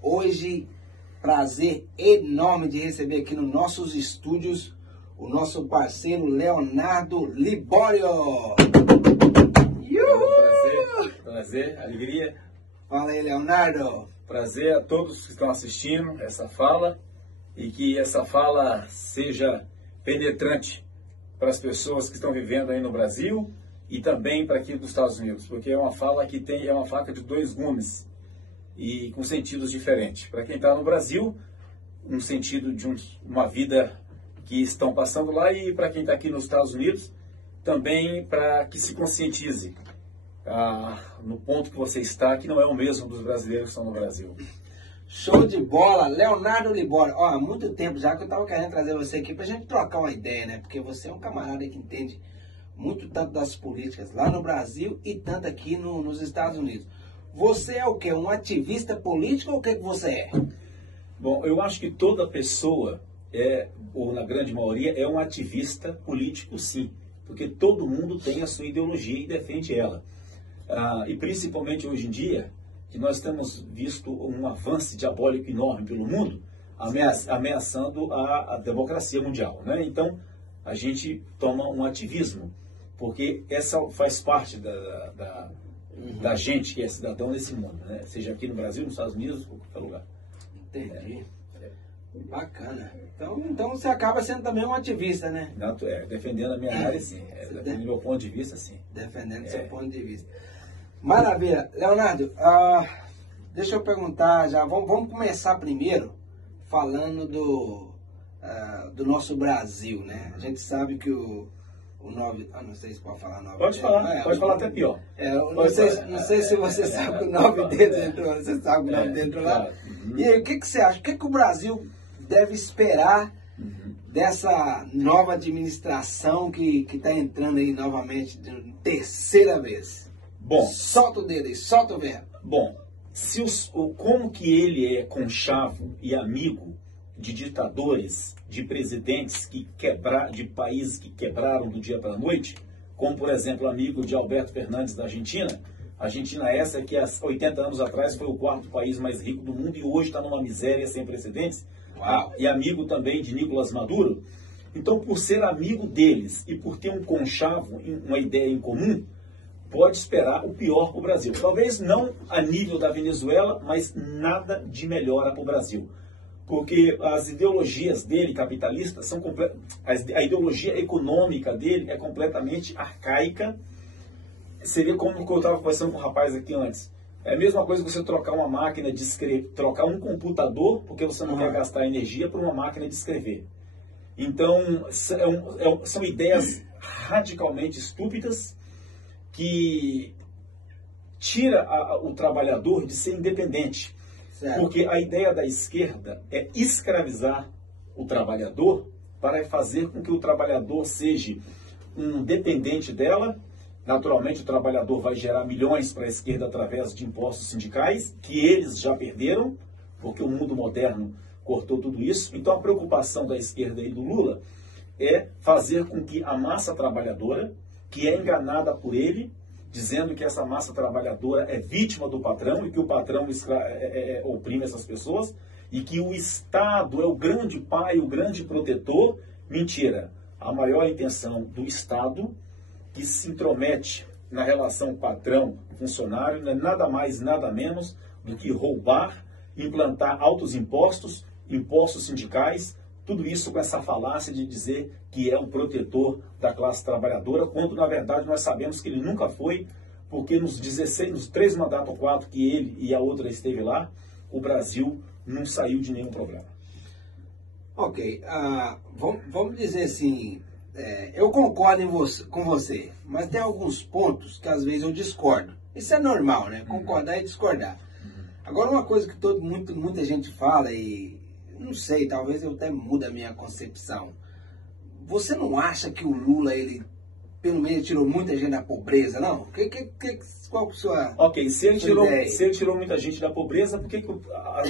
Hoje, prazer enorme de receber aqui nos nossos estúdios o nosso parceiro Leonardo Libório. Prazer, alegria. Fala aí, Leonardo. Prazer a todos que estão assistindo essa fala e que essa fala seja penetrante para as pessoas que estão vivendo aí no Brasil e também para aqui dos Estados Unidos, porque é uma fala que é uma faca de dois gumes e com sentidos diferentes. Para quem está no Brasil, um sentido de uma vida que estão passando lá, e para quem está aqui nos Estados Unidos, também para que se conscientize no ponto que você está, que não é o mesmo dos brasileiros que estão no Brasil. Show de bola, Leonardo Libório. Ó, há muito tempo já que eu estava querendo trazer você aqui para a gente trocar uma ideia, né? Porque você é um camarada que entende muito tanto das políticas lá no Brasil e tanto aqui nos Estados Unidos. Você é o quê? Um ativista político ou o que você é? Bom, eu acho que toda pessoa ou na grande maioria, é um ativista político, sim. Porque todo mundo tem a sua ideologia e defende ela. E principalmente hoje em dia, que nós temos visto um avanço diabólico enorme pelo mundo, ameaçando a democracia mundial, né? Então, a gente toma um ativismo, porque essa faz parte da gente que é cidadão desse mundo, né? Seja aqui no Brasil, nos Estados Unidos, ou qualquer lugar. Entendi. Bacana. Então você acaba sendo também um ativista, né? Defendendo a minha área, sim. Defendendo meu ponto de vista, sim. Defendendo seu ponto de vista. Maravilha. Leonardo, deixa eu perguntar já. Vamos começar primeiro falando do nosso Brasil, né? A gente sabe que o 9... não sei se pode falar 9 Pode falar, pode falar até pior. Não sei se você sabe que o 9 dedos entrou. Você sabe que o 9 dedos entrou lá. E aí, o que você acha? O que o Brasil deve esperar dessa nova administração que está entrando aí novamente, de terceira vez? Bom, solta o dedo aí, solta o verbo. Bom, como que ele é conchavo e amigo de ditadores, de presidentes de países que quebraram do dia para a noite, como, por exemplo, amigo de Alberto Fernandes da Argentina. A Argentina essa que há 80 anos atrás foi o quarto país mais rico do mundo e hoje está numa miséria sem precedentes. E amigo também de Nicolás Maduro. Então, por ser amigo deles e por ter um conchavo, uma ideia em comum, pode esperar o pior para o Brasil. Talvez não a nível da Venezuela, mas nada de melhora para o Brasil. Porque as ideologias dele, capitalistas, a ideologia econômica dele é completamente arcaica. Seria como eu estava conversando com um rapaz aqui antes. É a mesma coisa que você trocar uma máquina de escrever, trocar um computador, porque você não quer gastar energia, por uma máquina de escrever. Então, são ideias radicalmente estúpidas que tira o trabalhador de ser independente. Certo. Porque a ideia da esquerda é escravizar o trabalhador para fazer com que o trabalhador seja um dependente dela. Naturalmente, o trabalhador vai gerar milhões para a esquerda através de impostos sindicais, que eles já perderam, porque o mundo moderno cortou tudo isso. Então, a preocupação da esquerda e do Lula é fazer com que a massa trabalhadora, que é enganada por ele, dizendo que essa massa trabalhadora é vítima do patrão e que o patrão oprime essas pessoas e que o Estado é o grande pai, o grande protetor. Mentira. A maior intenção do Estado, que se intromete na relação patrão-funcionário, não é nada mais, nada menos do que roubar, implantar altos impostos, impostos sindicais, tudo isso com essa falácia de dizer que é o protetor da classe trabalhadora, quando na verdade nós sabemos que ele nunca foi, porque nos 3 mandatos ou 4 que ele e a outra esteve lá, o Brasil não saiu de nenhum problema. Ok, vamos dizer assim, eu concordo com você, mas tem alguns pontos que às vezes eu discordo. Isso é normal, né? Concordar e discordar. Agora, uma coisa que muita gente fala, e não sei, talvez eu até mude a minha concepção. Você não acha que o Lula, ele, pelo menos, tirou muita gente da pobreza, não? Qual a sua Ok, se ele tirou muita gente da pobreza, por que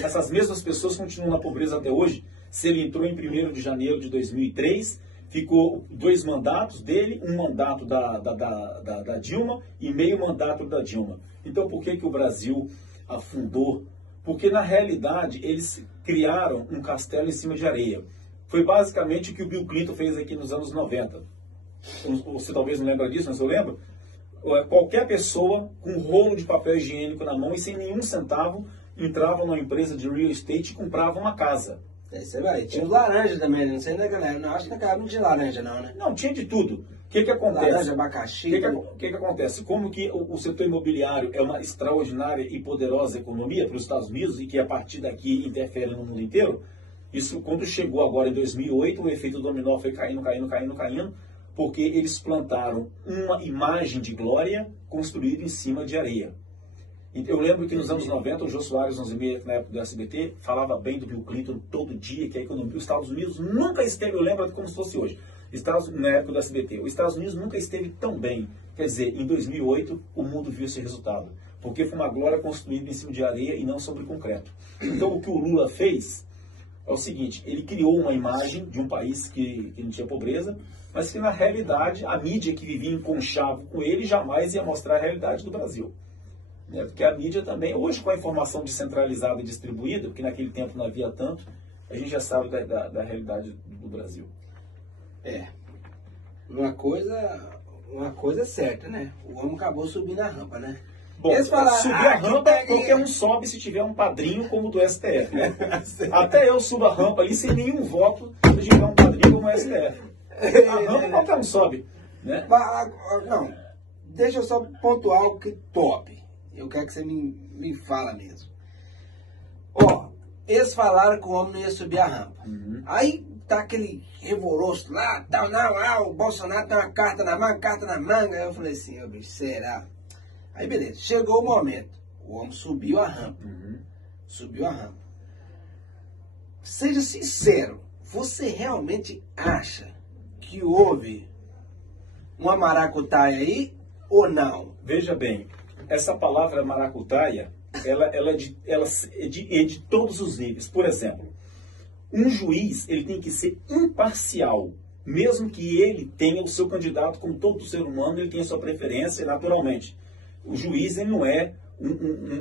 essas mesmas pessoas continuam na pobreza até hoje? Se ele entrou em 1º de janeiro de 2003, ficou 2 mandatos dele, um mandato da Dilma e meio mandato da Dilma. Então, por que o Brasil afundou Porque, na realidade, eles criaram um castelo em cima de areia. Foi basicamente o que o Bill Clinton fez aqui nos anos 90. Você talvez não lembra disso, mas eu lembro. Qualquer pessoa com um rolo de papel higiênico na mão e sem nenhum centavo entrava numa empresa de real estate e comprava uma casa. Você vai. Tinha os laranjas também, não sei naquela época. Não, acho que naquela época não tinha laranja não, né? Não, tinha de tudo. O que acontece? Laranja, abacaxi. O que acontece? Como que o setor imobiliário é uma extraordinária e poderosa economia para os Estados Unidos e que a partir daqui interfere no mundo inteiro, isso quando chegou agora em 2008, o efeito dominó foi caindo, porque eles plantaram uma imagem de glória construída em cima de areia. Eu lembro que nos anos 90, o Jô Soares, na época do SBT, falava bem do Bill Clinton todo dia, que a economia dos Estados Unidos nunca esteve, eu lembro como se fosse hoje, na época do SBT, os Estados Unidos nunca esteve tão bem. Quer dizer, em 2008, o mundo viu esse resultado, porque foi uma glória construída em cima de areia e não sobre concreto. Então, o que o Lula fez é o seguinte, ele criou uma imagem de um país que não tinha pobreza, mas que, na realidade, a mídia que vivia em conchavo com ele jamais ia mostrar a realidade do Brasil. Porque a mídia também, hoje com a informação descentralizada e distribuída, porque naquele tempo não havia tanto, a gente já sabe da realidade do Brasil. Uma coisa é certa, né? O homem acabou subindo a rampa, né? Bom, subir a rampa, qualquer um sobe se tiver um padrinho como o do STF, né? Até eu subo a rampa ali sem nenhum voto se tiver um padrinho como o STF. A rampa qualquer um sobe, né? Não, deixa eu só pontuar algo que top. Eu quero que você me fala mesmo. Eles falaram que o homem não ia subir a rampa. Aí tá aquele revoluço lá, tal, não, o Bolsonaro tem uma carta na manga. Aí eu falei assim, bicho, será? Aí beleza, chegou o momento. O homem subiu a rampa. Subiu a rampa. Seja sincero, você realmente acha que houve uma maracutaia aí ou não? Veja bem, essa palavra maracutaia, ela é de todos os níveis. Por exemplo, um juiz ele tem que ser imparcial, mesmo que ele tenha o seu candidato, como todo ser humano, ele tem a sua preferência naturalmente. O juiz ele não é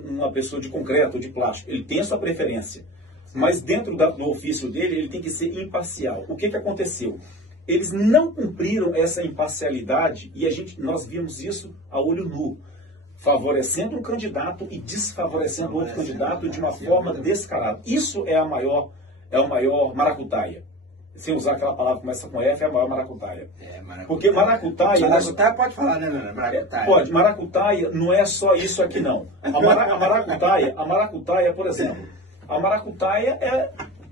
uma pessoa de concreto ou de plástico, ele tem a sua preferência. Mas dentro do ofício dele, ele tem que ser imparcial. O que aconteceu? Eles não cumpriram essa imparcialidade e nós vimos isso a olho nu, favorecendo um candidato e desfavorecendo outro candidato de uma forma descarada. Isso é a maior maracutaia. Sem usar aquela palavra que começa com F, é a maior maracutaia. Maracutaia. Porque maracutaia... Maracutaia pode falar, né, maracutaia? Pode. Maracutaia não é só isso aqui, não. A maracutaia, por exemplo, a maracutaia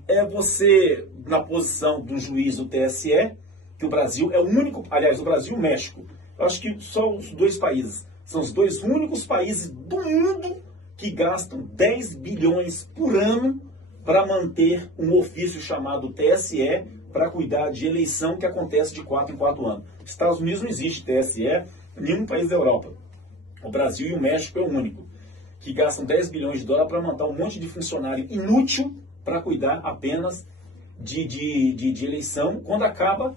é você, na posição do juiz do TSE, que o Brasil é o único... Aliás, o Brasil e o México. Eu acho que só os dois países. São os dois únicos países do mundo que gastam 10 bilhões por ano para manter um ofício chamado TSE para cuidar de eleição que acontece de 4 em 4 anos. Nos Estados Unidos não existe TSE em nenhum país da Europa. O Brasil e o México é o único que gastam 10 bilhões de dólares para montar um monte de funcionário inútil para cuidar apenas de eleição. Quando acaba,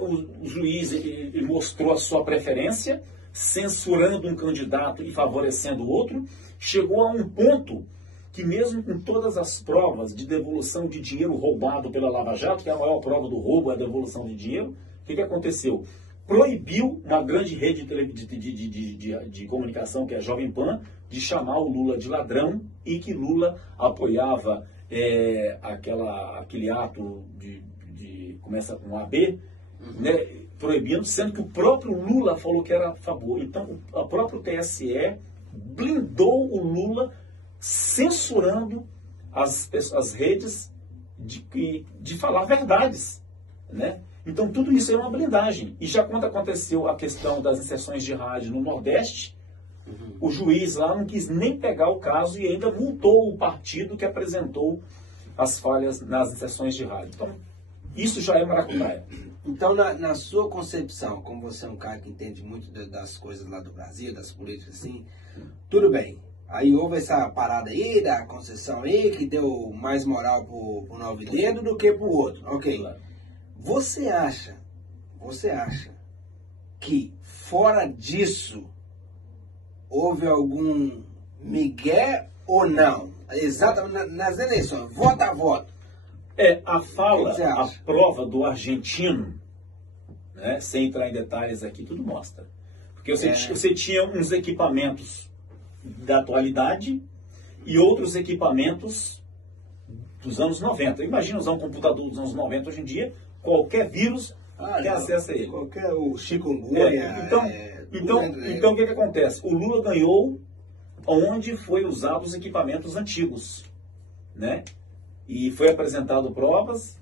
o juiz ele mostrou a sua preferência, censurando um candidato e favorecendo o outro, chegou a um ponto que mesmo com todas as provas de devolução de dinheiro roubado pela Lava Jato, que é a maior prova do roubo, é a devolução de dinheiro, o que aconteceu? Proibiu uma grande rede de comunicação, que é a Jovem Pan, de chamar o Lula de ladrão e que Lula apoiava aquele ato começa com AB, né, proibindo, sendo que o próprio Lula falou que era a favor. Então, o próprio TSE blindou o Lula, censurando as redes de falar verdades, né? Então tudo isso é uma blindagem. E já quando aconteceu a questão das inserções de rádio no Nordeste, o juiz lá não quis nem pegar o caso e ainda multou o partido que apresentou as falhas nas inserções de rádio. Então isso já é maracutaia. Então, na sua concepção, como você é um cara que entende muito das coisas lá do Brasil, das políticas assim, tudo bem. Aí houve essa parada aí, da concessão aí, que deu mais moral pro Nove Dedo do que pro outro. Ok. Você acha que fora disso houve algum migué ou não? Exatamente, nas eleições, voto a voto. A fala, a prova do argentino, né, sem entrar em detalhes aqui, tudo mostra. Porque você tinha uns equipamentos da atualidade e outros equipamentos dos anos 90. Imagina usar um computador dos anos 90 hoje em dia, qualquer vírus tem acesso a ele. Qualquer o chikungunya. Então o que acontece? O Lula ganhou onde foi usado os equipamentos antigos, né? E foi apresentado provas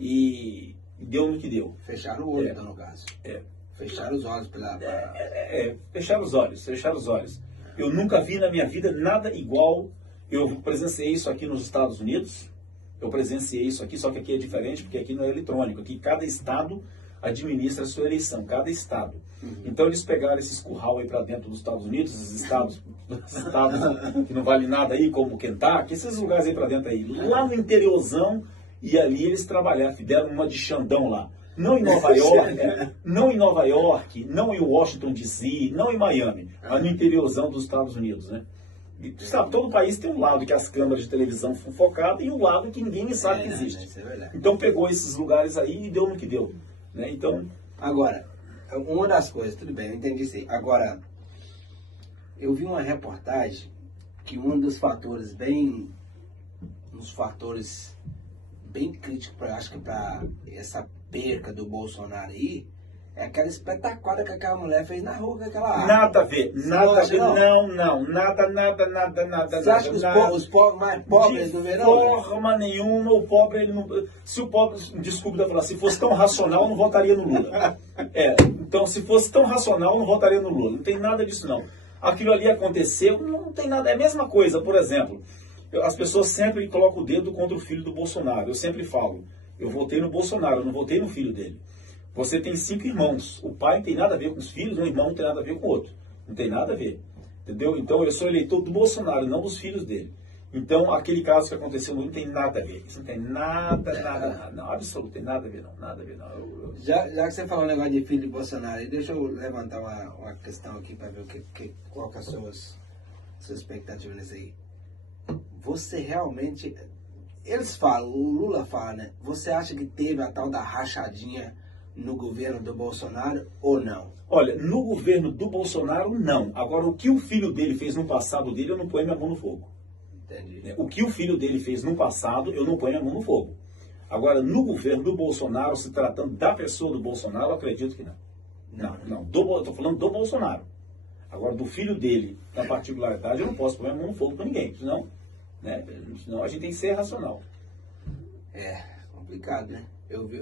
e deu no que deu. Fecharam o olho, então, no caso. Fecharam os olhos Fecharam os olhos. Eu nunca vi na minha vida nada igual. Eu presenciei isso aqui nos Estados Unidos. Eu presenciei isso aqui, só que aqui é diferente, porque aqui não é eletrônico. Aqui cada estado administra a sua eleição, cada estado. Então eles pegaram esses curral aí para dentro dos Estados Unidos, esses estados que não vale nada aí, como Kentucky, esses lugares aí para dentro aí, lá no interiorzão, e ali eles trabalharam, fizeram uma de Xandão lá. Não em Nova York, não em Washington DC, não em Miami, mas no interiorzão dos Estados Unidos, né? E, sabe, todo país tem um lado que as câmeras de televisão são focadas e um lado que ninguém sabe que existe. Então pegou esses lugares aí e deu no que deu, né? Então, agora, uma das coisas, tudo bem, eu entendi isso aí. Agora, eu vi uma reportagem que um dos fatores bem críticos, acho que para essa perca do Bolsonaro aí, é aquela espetacular que aquela mulher fez na rua com aquela arma. Nada a ver, nada a ver, não, nada. Você acha que os pobres mais pobres do verão? De forma nenhuma, o pobre, ele não... Se o pobre, desculpe de falar, se fosse tão racional, eu não votaria no Lula. Então, se fosse tão racional, eu não votaria no Lula. Não tem nada disso, não. Aquilo ali aconteceu, não tem nada. É a mesma coisa, por exemplo, as pessoas sempre colocam o dedo contra o filho do Bolsonaro. Eu sempre falo, eu votei no Bolsonaro, eu não votei no filho dele. Você tem 5 irmãos. O pai não tem nada a ver com os filhos, o irmão não tem nada a ver com o outro. Não tem nada a ver. Entendeu? Então eu sou eleitor do Bolsonaro, não dos filhos dele. Então aquele caso que aconteceu não tem nada a ver. Isso não tem nada. Não, absoluto, tem nada a ver, não. Nada a ver, não. Já que você falou um negócio de filho de Bolsonaro, deixa eu levantar uma questão aqui para ver qual que são as suas expectativas nisso aí. Você realmente... Eles falam, o Lula fala, né? Você acha que teve a tal da rachadinha no governo do Bolsonaro ou não? Olha, no governo do Bolsonaro, não. Agora, o que o filho dele fez no passado dele, eu não ponho minha mão no fogo. Entendi. O que o filho dele fez no passado, eu não ponho minha mão no fogo. Agora, no governo do Bolsonaro, se tratando da pessoa do Bolsonaro, eu acredito que não. Não. Estou falando do Bolsonaro. Agora, do filho dele, na particularidade, eu não posso pôr minha mão no fogo para ninguém. Senão a gente tem que ser racional. É complicado, né? Eu vi,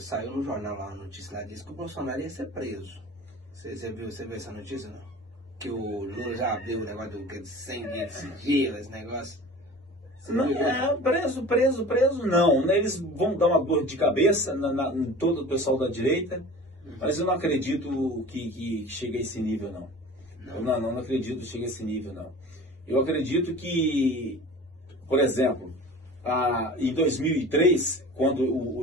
saiu no jornal lá, uma notícia lá, disse que o Bolsonaro ia ser preso. Você viu essa notícia, não? Que o Lula já viu o negócio de 100 dias de sigilo, esse negócio. Não, preso não. Né? Eles vão dar uma dor de cabeça em todo o pessoal da direita, mas eu não acredito que chegue a esse nível, não. Eu não acredito que chegue a esse nível, não. Eu acredito que, por exemplo, em 2003, quando o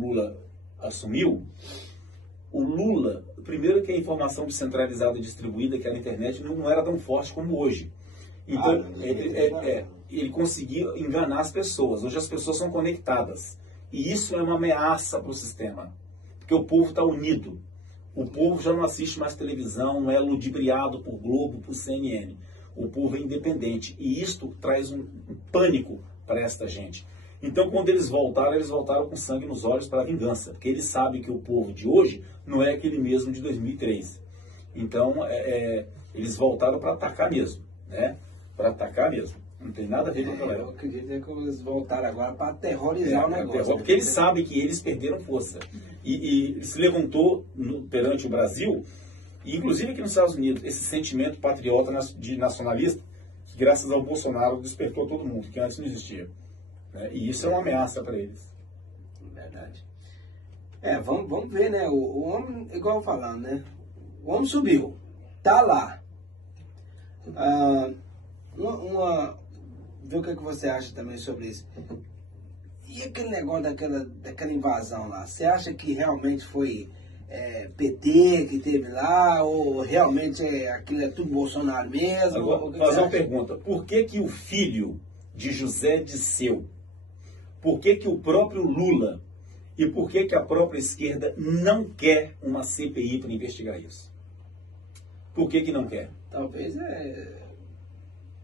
Lula assumiu, o Lula, primeiro que a informação descentralizada e distribuída, que era a internet, não era tão forte como hoje. Então, ele conseguia enganar as pessoas. Hoje as pessoas são conectadas. E isso é uma ameaça para o sistema. Porque o povo está unido. O povo já não assiste mais televisão, não é ludibriado por Globo, por CNN. O povo é independente. E isto traz um pânico para esta gente. Então, quando eles voltaram com sangue nos olhos para a vingança. Porque eles sabem que o povo de hoje não é aquele mesmo de 2003. Então, eles voltaram para atacar mesmo. Né? Para atacar mesmo. Não tem nada a ver com aquela época. Eu acredito que eles voltaram agora para aterrorizar o negócio. Porque eles sabem que eles perderam força. E se levantou perante o Brasil, e inclusive aqui nos Estados Unidos, esse sentimento patriota de nacionalista, que graças ao Bolsonaro despertou todo mundo, que antes não existia. Né? E isso é uma ameaça para eles. Verdade. Vamos ver, né? O homem, igual falando, né? O homem subiu. Tá lá. Vê o que você acha também sobre isso. E aquele negócio daquela invasão lá? Você acha que realmente foi PT que teve lá? Ou realmente aquilo é tudo Bolsonaro mesmo? Agora, fazer uma pergunta. Por que o filho de José Disseu? Por que que o próprio Lula e por que que a própria esquerda não quer uma CPI para investigar isso? Por que que não quer? Talvez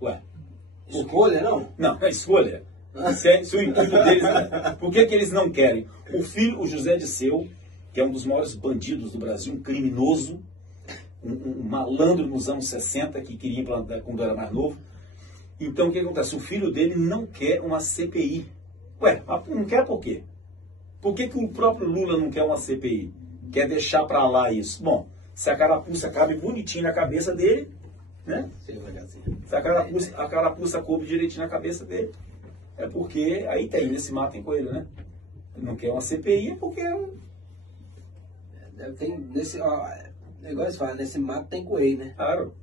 Ué, escolha, não? não, é escolha. Se o intuito deles, por que que eles não querem? O filho, o José Disseu, que é um dos maiores bandidos do Brasil, um criminoso, um malandro nos anos 60 que queria implantar quando era mais novo. Então o que acontece? O filho dele não quer uma CPI. Ué, não quer por quê? Por que que o próprio Lula não quer uma CPI? Quer deixar para lá isso? Bom, se a carapuça cabe bonitinho na cabeça dele, né? Se a carapuça coube direitinho na cabeça dele, é porque aí tem, nesse matem coelho, né? Não quer uma CPI é porque... Tem, nesse negócio fala, nesse mato tem coelho, né? Claro.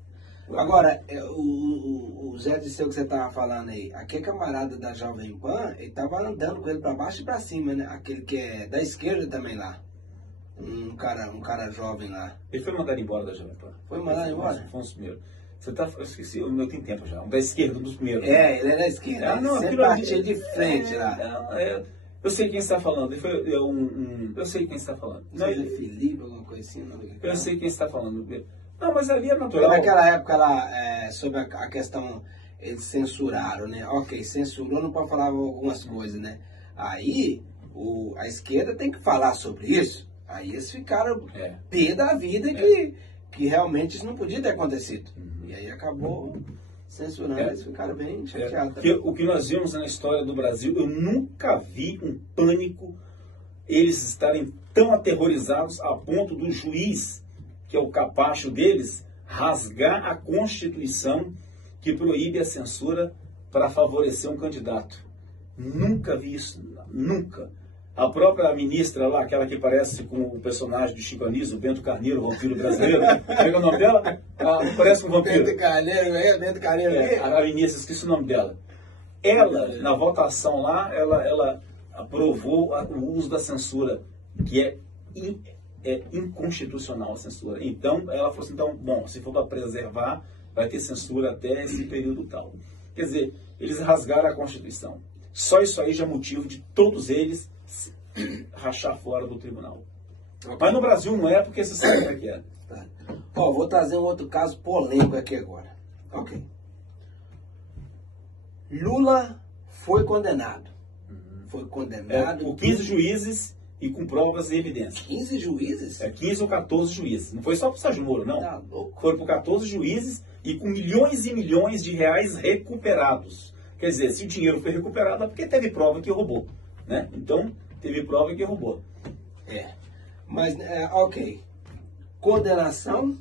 Agora, o Zé Disseu que você tava falando aí, aquele camarada da Jovem Pan, ele tava andando com ele pra baixo e pra cima, né? Aquele que é da esquerda também lá. Um cara jovem lá. Ele foi mandado embora da Jovem Pan. Foi mandado embora? Foi um dos primeiros. Eu esqueci, o meu tem tempo já. Um da esquerda, um dos primeiros. É, ele é da esquerda. Ah, não, sempre batia de frente lá. Eu sei quem está falando. Ele foi eu sei quem está falando. Não é Felipe, alguma coisa assim? Não, eu sei quem está falando. Não, mas ali é natural. Foi naquela época lá, sobre a questão, eles censuraram, né? Ok, censurou, não pode falar algumas coisas, né? Aí, a esquerda tem que falar sobre isso. Aí eles ficaram pé da vida que realmente isso não podia ter acontecido. E aí acabou censurando, eles ficaram bem chateados. O que nós vimos na história do Brasil, eu nunca vi um pânico, eles estarem tão aterrorizados a ponto do juiz, que é o capacho deles, rasgar a Constituição que proíbe a censura para favorecer um candidato. Nunca vi isso, nunca. A própria ministra lá, aquela que parece com o personagem do Chico Anísio, o Bento Carneiro, o vampiro brasileiro, pega o nome dela? Parece um vampiro. Bento Carneiro, Bento Carneiro. A ministra, esqueci o nome dela. Ela, na votação lá, ela aprovou o uso da censura, que é inconstitucional a censura. Então, ela falou assim, então, bom, se for para preservar, vai ter censura até esse período tal. Quer dizer, eles rasgaram a Constituição. Só isso aí já é motivo de todos eles rachar fora do tribunal. Okay. Mas no Brasil não é, porque você sabe como é que é. Tá. Vou trazer um outro caso polêmico aqui agora. Ok. Lula foi condenado. Foi condenado... por 15 juízes e com provas e evidências. 15 juízes? 15 ou 14 juízes. Não foi só para o Sérgio Moro, não. Tá louco. Foi por 14 juízes e com milhões e milhões de reais recuperados. Quer dizer, se o dinheiro foi recuperado é porque teve prova que roubou, né? Então, teve prova que roubou. Mas, ok. Condenação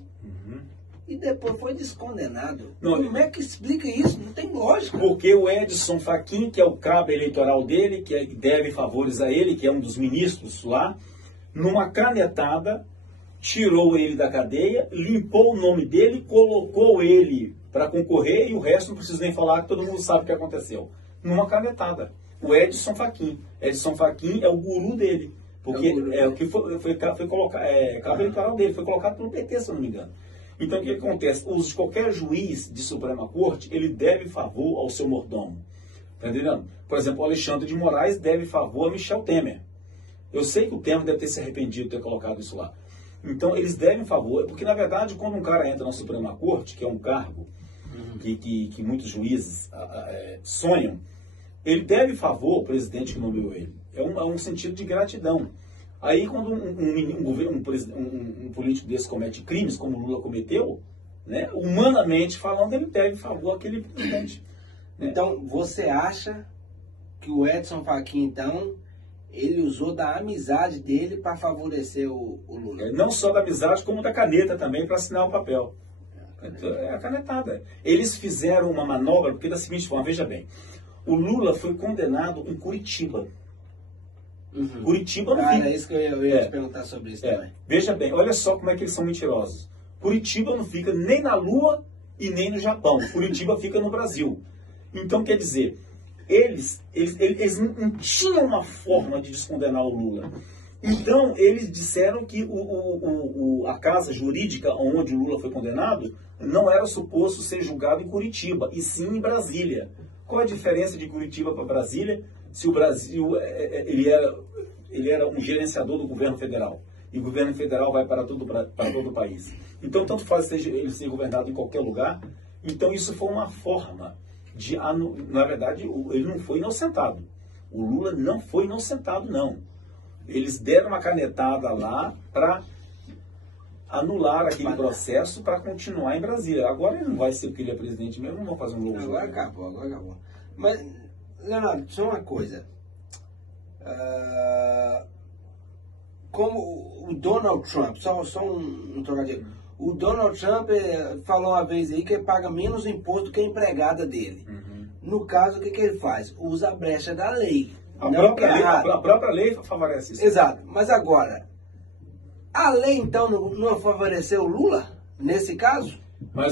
e depois foi descondenado. Não, como é que explica isso? Não tem lógica. Porque o Edson Fachin, que é o cabo eleitoral dele, que deve favores a ele, que é um dos ministros lá, numa canetada, tirou ele da cadeia, limpou o nome dele, colocou ele para concorrer e o resto não preciso nem falar, que todo mundo sabe o que aconteceu. Numa canetada. O Edson Fachin. Edson Fachin é o guru dele. Porque o que foi colocado, cabo eleitoral dele, foi colocado pelo PT, se eu não me engano. Então, o que acontece? Qualquer juiz de Suprema Corte, ele deve favor ao seu mordomo. Está entendendo? Por exemplo, o Alexandre de Moraes deve favor a Michel Temer. Eu sei que o Temer deve ter se arrependido de ter colocado isso lá. Então, eles devem favor, porque, na verdade, quando um cara entra na Suprema Corte, que é um cargo que muitos juízes sonham, ele deve favor ao presidente que nomeou ele. É um sentido de gratidão. Aí, quando um político desse comete crimes, como o Lula cometeu, né, humanamente falando, ele deve favor àquele presidente. Né? Então, você acha que o Edson Fachin, então, ele usou da amizade dele para favorecer o Lula? Não só da amizade, como da caneta também, para assinar o papel. É a canetada. Eles fizeram uma manobra, porque da seguinte forma, veja bem, o Lula foi condenado em Curitiba. Curitiba não fica. É isso que eu ia te perguntar sobre isso também. Veja bem, olha só como é que eles são mentirosos. Curitiba não fica nem na Lua e nem no Japão. Curitiba fica no Brasil. Então, quer dizer, eles não tinham uma forma de descondenar o Lula. Então, eles disseram que a casa jurídica onde o Lula foi condenado não era suposto ser julgado em Curitiba, e sim em Brasília. Qual a diferença de Curitiba para Brasília se o Brasil ele era um gerenciador do governo federal? E o governo federal vai para todo o país. Então, tanto faz ele ser governado em qualquer lugar. Então, isso foi uma forma de... Na verdade, ele não foi inocentado. O Lula não foi inocentado, não. Eles deram uma canetada lá para anular aquele processo para continuar em Brasília. Agora ele não vai ser porque ele é presidente mesmo, não vão fazer um novo jogo. Agora acabou. Mas, Leonardo, só uma coisa. Como o Donald Trump, só um trocadilho. O Donald Trump falou uma vez aí que ele paga menos imposto que a empregada dele. No caso, o que ele faz? Usa a brecha da lei. A própria lei favorece isso. Exato. Mas agora, a lei então não favoreceu o Lula, nesse caso?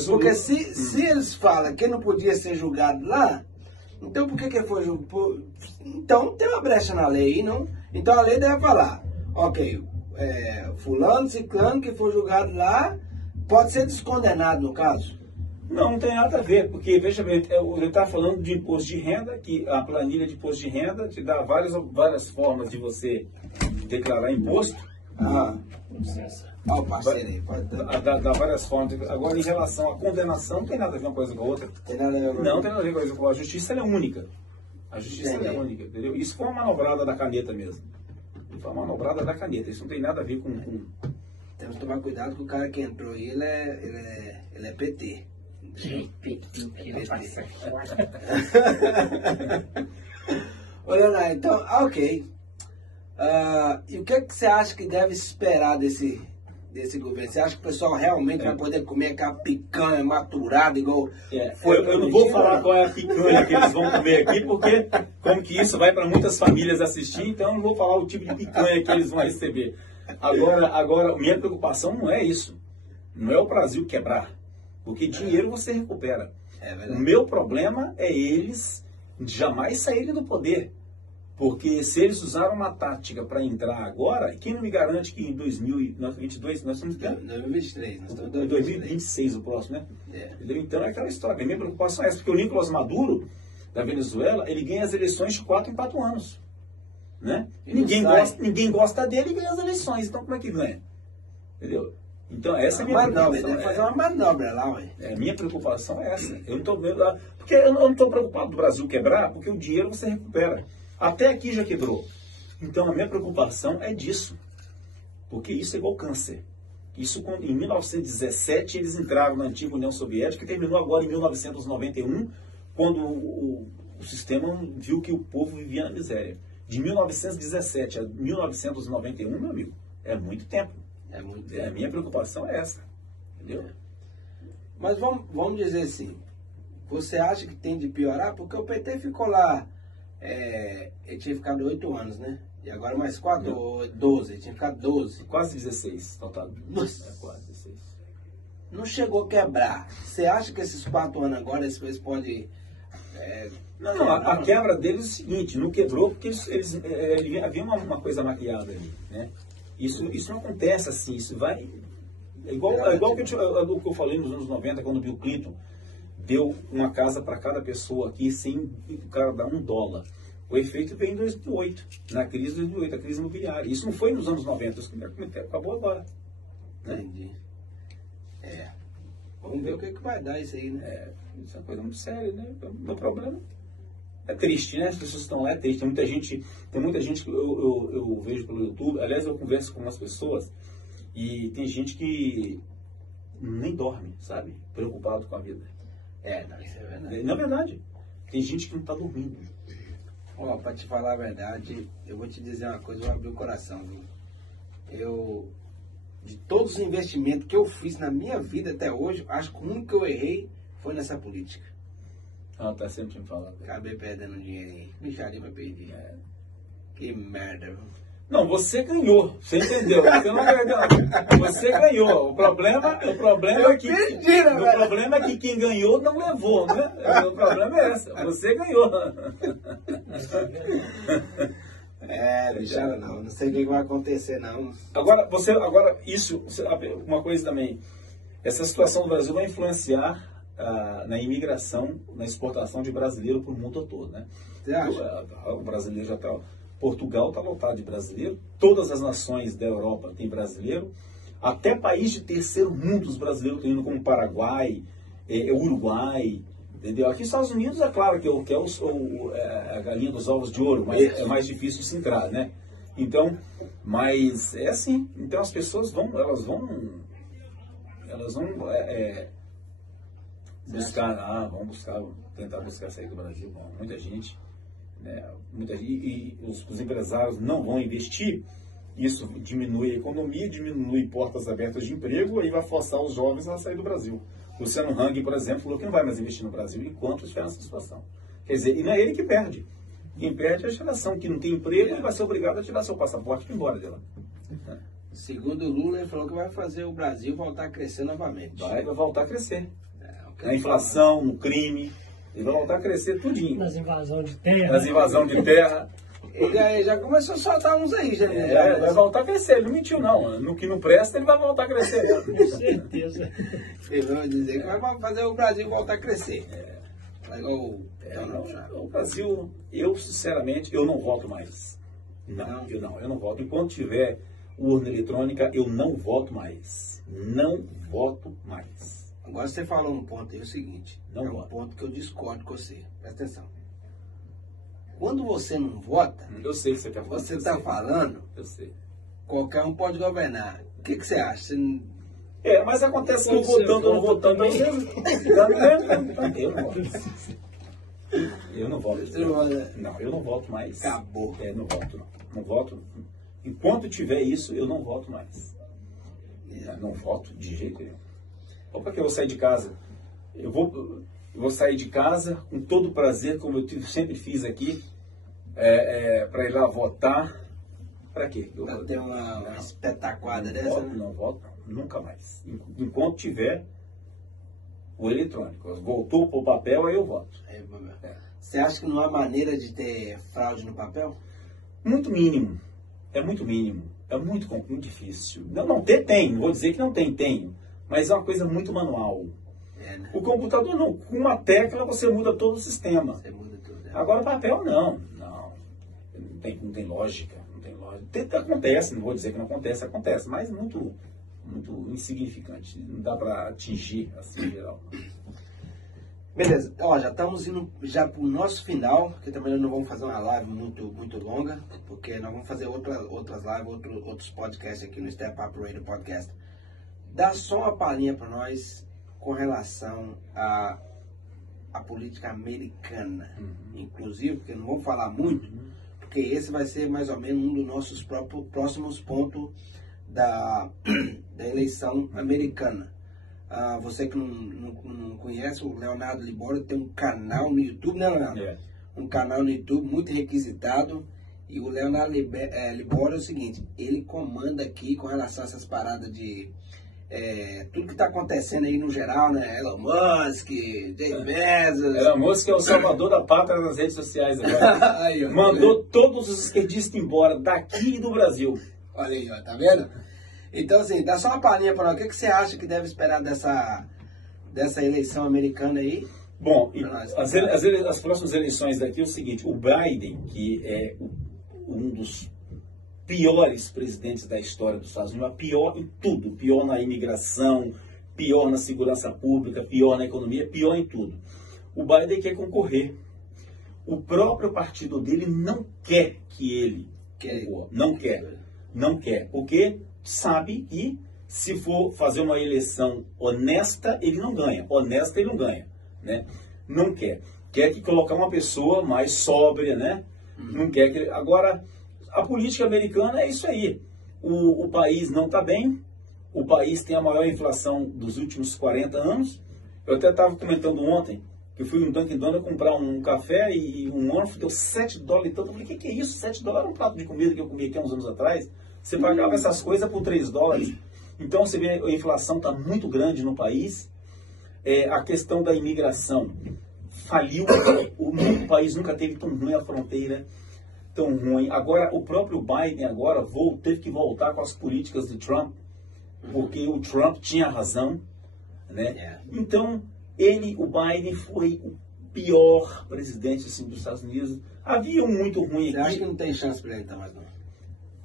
Porque se eles falam que ele não podia ser julgado lá, então por que ele foi julgado? Então tem uma brecha na lei, não? Então a lei deve falar, ok, fulano, ciclano que foi julgado lá, pode ser descondenado no caso? Não tem nada a ver, porque, veja bem, ele está falando de imposto de renda, que a planilha de imposto de renda te dá várias formas de você declarar imposto. O parceiro aí, pode dar. Dá várias formas. Agora, em relação à condenação, não tem nada a ver uma coisa com a outra. Tem nada a ver com Não tem nada a ver com a outra. A justiça é única. A justiça é única, entendeu? Isso foi uma manobrada da caneta mesmo. Foi uma manobrada da caneta. Isso não tem nada a ver com... Temos que tomar cuidado que o cara que entrou aí, ele é PT. Ô, Leonardo, então, ok. E o que você acha que deve esperar desse governo? Você acha que o pessoal realmente vai poder comer aquela picanha maturada igual foi? Eu não vou falar qual é a picanha que eles vão comer aqui, porque como que isso vai para muitas famílias assistir, então eu não vou falar o tipo de picanha que eles vão receber. Agora, minha preocupação não é isso. Não é o Brasil quebrar. Porque dinheiro você recupera. O meu problema é eles jamais saírem do poder. Porque se eles usaram uma tática para entrar agora, quem não me garante que em 2022, nós estamos em 2023, nós estamos em 2026 o próximo, né? Então é aquela história. A minha preocupação é essa, porque o Nicolás Maduro, da Venezuela, ele ganha as eleições de 4 em 4 anos. Né? Ninguém gosta dele e ganha as eleições. Então como é que ganha? Entendeu? Então, essa é a minha preocupação. Ele deve fazer uma manobra lá, ué. Minha preocupação é essa. Eu não estou vendo. Porque eu não estou preocupado do Brasil quebrar, porque o dinheiro você recupera. Até aqui já quebrou. Então, a minha preocupação é disso. Porque isso é igual câncer. Isso, em 1917, eles entraram na antiga União Soviética, e terminou agora em 1991, quando o sistema viu que o povo vivia na miséria. De 1917 a 1991, meu amigo, é muito tempo. A minha preocupação é essa, entendeu? Mas vamos dizer assim, você acha que tem de piorar? Porque o PT ficou lá, ele tinha ficado 8 anos, né? E agora mais 4 ou 12, ele tinha ficado 12. Quase 16, total. Nossa. Quase 16. Não chegou a quebrar. Você acha que esses 4 anos agora, eles podem... Não, a quebra deles é o seguinte, não quebrou porque havia uma coisa maquiada ali, né? Isso não acontece assim, isso vai... É igual que eu falei nos anos 90, quando o Bill Clinton deu uma casa para cada pessoa aqui sem o cara dar $1. O efeito veio em 2008, na crise de 2008, a crise imobiliária. Isso não foi nos anos 90, isso acabou agora. Né? Entendi. Vamos ver o que vai dar isso aí, né? Isso é uma coisa muito séria, né? O meu problema é triste, né? As pessoas estão lá, é triste. Tem muita gente que eu vejo pelo YouTube. Aliás, eu converso com umas pessoas e tem gente que nem dorme, sabe? Preocupado com a vida. Não, isso é verdade. Na verdade, tem gente que não está dormindo. Ó, pra te falar a verdade, eu vou te dizer uma coisa, eu vou abrir o coração, viu? De todos os investimentos que eu fiz na minha vida até hoje, acho que o único que eu errei foi nessa política. Tá sempre me falando. Acabei perdendo dinheiro aí. Micharia vai perder. Que merda, viu? Não, você ganhou. Você entendeu? Você não perdeu. Você ganhou. O problema é que... O problema é que quem ganhou não levou, né? O problema é esse. Você ganhou. Bichara não sei o que vai acontecer, não. Agora, isso, uma coisa também. Essa situação do Brasil vai influenciar na imigração, na exportação de brasileiro para o mundo todo, né? Você acha? O brasileiro já está... Portugal está lotado de brasileiro, todas as nações da Europa têm brasileiro, até país de terceiro mundo os brasileiros estão indo, como Paraguai, Uruguai, entendeu? Aqui nos Estados Unidos é claro que é a galinha dos ovos de ouro, mas é mais difícil de se entrar, né? Então, mas é assim, então as pessoas vão tentar buscar sair do Brasil. Bom, muita gente, né, e os empresários não vão investir, isso diminui a economia, diminui portas abertas de emprego, aí vai forçar os jovens a sair do Brasil. O Luciano Hang, por exemplo, falou que não vai mais investir no Brasil enquanto estiver nessa situação. Quer dizer, e não é ele que perde. Quem perde é a geração que não tem emprego e vai ser obrigado a tirar seu passaporte e ir embora de lá. Segundo o Lula, ele falou que vai fazer o Brasil voltar a crescer novamente. Vai voltar a crescer. Na inflação, no crime, ele vai voltar a crescer tudinho. Nas invasões de terra. Nas invasões de terra. Ele já começou a soltar uns aí, já. Vai voltar a crescer, ele não mentiu não. No que não presta, ele vai voltar a crescer. Com certeza. Ele vai dizer que vai fazer o Brasil voltar a crescer. O Brasil, eu sinceramente, eu não voto mais. Eu não voto. Enquanto tiver urna eletrônica, eu não voto mais. Não voto mais. Agora você falou um ponto aí, é o seguinte. Não um ponto que eu discordo com você. Presta atenção. Quando você não vota, eu sei que você quer você está falando, eu sei. Qualquer um pode governar. O que você acha? Mas acontece que eu votando ou não votando, eu não voto. Não, eu não voto mais. Acabou. Não voto, não. Não voto. Enquanto tiver isso, eu não voto mais. Não voto de jeito nenhum. Opa, que eu vou sair de casa. Eu vou sair de casa com todo o prazer, como eu sempre fiz aqui, para ir lá votar. Para quê? Para ter uma espetacuada dessa? Não voto, nunca mais. Enquanto tiver o eletrônico. Voltou para o papel, aí eu voto. Você acha que não há maneira de ter fraude no papel? Muito mínimo. É muito mínimo. É muito difícil. Não tem. Não vou dizer que não tenho. Mas é uma coisa muito manual. Né? O computador não. Com uma tecla você muda todo o sistema. Você muda tudo. Agora o papel não. Não tem lógica. Acontece, não vou dizer que não acontece, mas muito insignificante. Não dá para atingir assim em geral. Beleza, já estamos indo já para o nosso final, porque também nós não vamos fazer uma live muito longa, porque nós vamos fazer outras lives, outros podcasts aqui no Step Up Radio Podcast. Dá só uma palhinha para nós com relação à política americana, inclusive, porque não vamos falar muito, porque esse vai ser mais ou menos um dos nossos próximos pontos da eleição americana. Você que não conhece, o Leonardo Libório tem um canal no YouTube, né, Leonardo? Um canal no YouTube muito requisitado. E o Leonardo Libório é o seguinte, ele comanda aqui com relação a essas paradas de tudo que está acontecendo aí no geral, né? Elon Musk, Jeff Bezos. Elon Musk é o salvador da pátria nas redes sociais agora. Aí, mandou todos os skatistas embora daqui e do Brasil. Olha aí, tá vendo? Então, assim, dá só uma palhinha para nós. O que você acha que deve esperar dessa eleição americana aí? Bom, as próximas eleições daqui é o seguinte, o Biden, que é um dos piores presidentes da história dos Estados Unidos, pior em tudo, pior na imigração, pior na segurança pública, pior na economia, pior em tudo. O Biden quer concorrer. O próprio partido dele não quer que ele concorra. Não quer, porque sabe que se for fazer uma eleição honesta, ele não ganha. Né? Não quer. Quer que colocar uma pessoa mais sóbria, né? Não quer que... Agora, a política americana é isso aí. O país não está bem, o país tem a maior inflação dos últimos 40 anos. Eu até estava comentando ontem que eu fui no Dunkin' Donuts comprar um café e um ano deu $7 e tanto. Eu falei, o que é isso? $7 era um prato de comida que eu comi aqui há uns anos atrás. Você pagava essas coisas por $3. Então, você vê, a inflação está muito grande no país. A questão da imigração faliu. O país nunca teve tão ruim a fronteira, tão ruim. Agora, o próprio Biden teve que voltar com as políticas do Trump, porque o Trump tinha razão. Né? Então, o Biden foi o pior presidente assim, dos Estados Unidos. Havia um muito ruim Você aqui. acha que não tem chance para ele então mais não?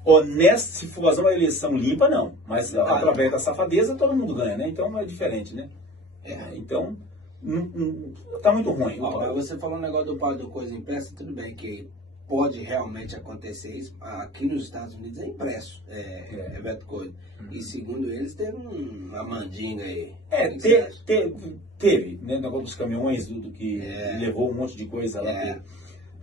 Honesto, se for fazer uma eleição limpa, não. Mas através da safadeza, todo mundo ganha, né? Então é diferente, né? Então, tá muito ruim. Ó, você falou um negócio do coisa impressa, tudo bem que pode realmente acontecer isso. Aqui nos Estados Unidos é impresso, Beto Coisa. E segundo eles, teve uma mandinga aí. Teve, né? O negócio dos caminhões, do que levou um monte de coisa lá.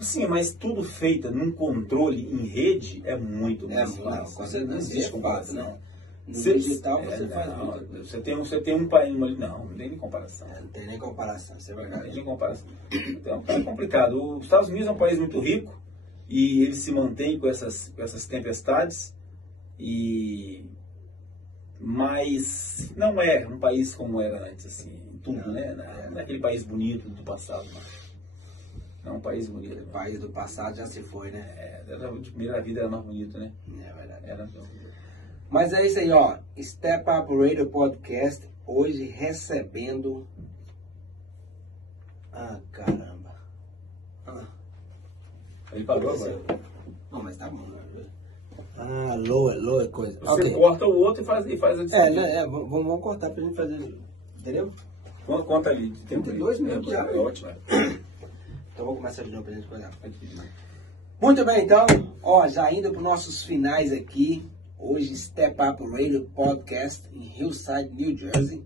Sim, mas tudo feito num controle em rede é muito mais fácil. Não existe comparação. Né? No digital você faz muito. Você tem um país ali. Não tem nem comparação. Não tem nem comparação, isso é verdade. Não tem nem comparação. Então é complicado. Os Estados Unidos é um país muito rico e ele se mantém com essas tempestades, mas não é um país como era antes, assim, tudo, né? Não é aquele país bonito do passado, não é um país bonito. O país do passado já se foi, né? De primeira vida era mais bonito, né? É verdade. Era. Mas é isso aí, ó. Step Up Radio Podcast, hoje recebendo... caramba. Ele parou agora. Não, mas tá bom. Alô, é coisa. Você corta o outro e faz a vamos cortar pra gente fazer, entendeu? Conta ali. 32 minutos já. É ótimo. Então vamos começar de novo pra gente coisar. Muito bem, então, ó, já indo para os nossos finais aqui, hoje Step Up Radio Podcast em Hillside, New Jersey,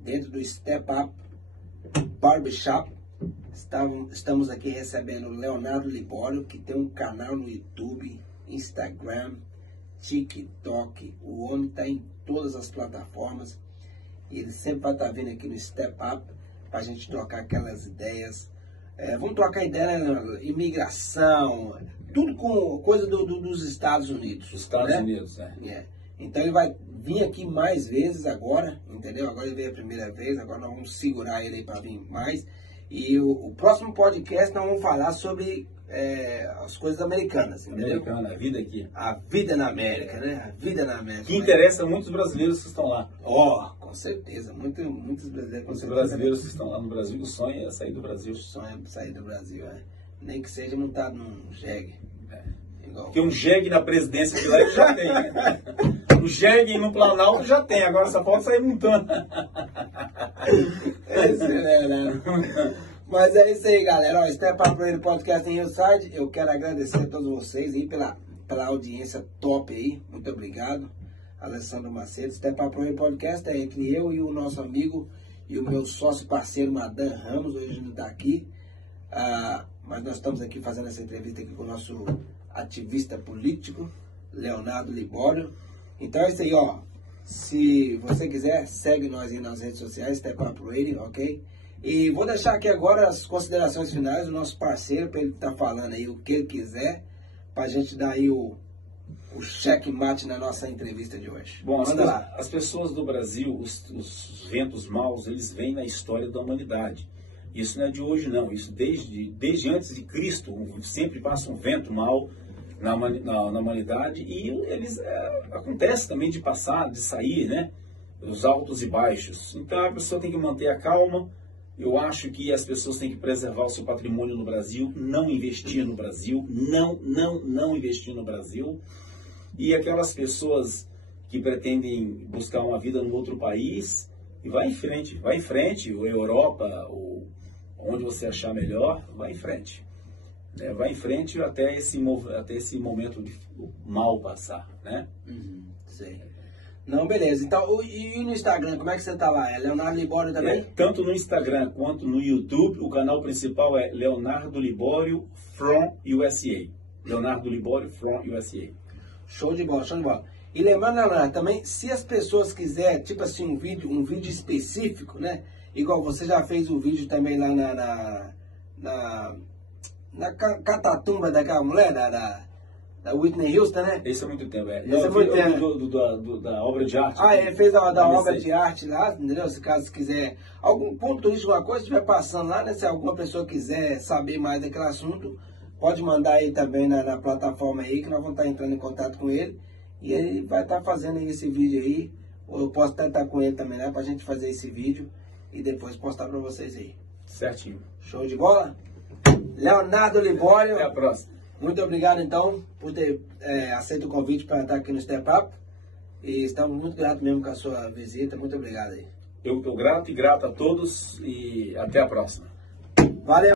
dentro do Step Up Barbershop. Estamos aqui recebendo o Leonardo Libório, que tem um canal no YouTube, Instagram, TikTok. O homem está em todas as plataformas. E ele sempre vai estar vindo aqui no Step Up para a gente trocar aquelas ideias. Vamos trocar ideia, né? Imigração, tudo com coisa dos Estados Unidos. Estados Unidos, Então ele vai vir aqui mais vezes agora, entendeu? Agora ele veio a primeira vez, agora nós vamos segurar ele aí para vir mais. E o próximo podcast nós vamos falar sobre as coisas americanas, entendeu? Americana, a vida aqui. A vida na América, né? A vida na América. Que interessa muitos brasileiros que estão lá. Com certeza. Muitos brasileiros. Muitos brasileiros que estão lá no Brasil, o sonho é sair do Brasil. O sonho é sair do Brasil, Nem que seja montado num jegue. Porque um jegue na presidência de lá ele já tem, né? O jegue no Planalto já tem, agora só pode sair montando. Mas é isso aí, galera. Step Up Radio Podcast em Hillside. Eu quero agradecer a todos vocês aí pela audiência top aí. Muito obrigado. Alessandro Macedo. Step Up Radio Podcast é entre eu e o nosso amigo e o meu sócio parceiro Madan Ramos. Hoje não está aqui. Mas nós estamos aqui fazendo essa entrevista aqui com o nosso ativista político, Leonardo Libório. Então é isso aí, ó. Se você quiser, segue nós aí nas redes sociais, Step Up Radio, ok? E vou deixar aqui agora as considerações finais do nosso parceiro, para ele estar falando aí o que ele quiser, para a gente dar aí o checkmate na nossa entrevista de hoje. Bom, manda lá. As pessoas do Brasil, os ventos maus, eles vêm na história da humanidade. Isso não é de hoje, não. Isso desde antes de Cristo, sempre passa um vento mau na humanidade, e eles acontece também de passar, de sair, né? Os altos e baixos. Então a pessoa tem que manter a calma. Eu acho que as pessoas têm que preservar o seu patrimônio no Brasil, não investir no Brasil, não investir no Brasil. E aquelas pessoas que pretendem buscar uma vida no outro país, e vai em frente, ou Europa, ou onde você achar melhor, vai em frente. Vai em frente até esse momento de mal passar, né? Sei. Não, beleza. Então, e no Instagram, como é que você tá lá? É Leonardo Libório também? Tanto no Instagram quanto no YouTube, o canal principal é Leonardo Libório from USA. Leonardo Libório from USA. Show de bola, show de bola. E lembrando, Leonardo, também, se as pessoas quiserem, tipo assim, um vídeo específico, né? Igual você já fez um vídeo também lá na catatumba daquela mulher, da Whitney Houston, né? Esse é muito tempo, Esse é muito tempo. Da obra de arte. Ele fez da obra de arte lá, entendeu? Se caso quiser algum ponto turístico, alguma coisa, estiver passando lá, né? Se alguma pessoa quiser saber mais daquele assunto, pode mandar aí também na plataforma aí, que nós vamos estar entrando em contato com ele. E ele vai estar fazendo aí esse vídeo aí, ou eu posso até estar com ele também, né? Pra gente fazer esse vídeo. e depois postar para vocês aí. Certinho. Show de bola? Leonardo Libório. Até a próxima. Muito obrigado, então, por ter aceito o convite para estar aqui no Step Up. E estamos muito gratos mesmo com a sua visita. Muito obrigado aí. Eu estou grato e grato a todos e até a próxima. Valeu!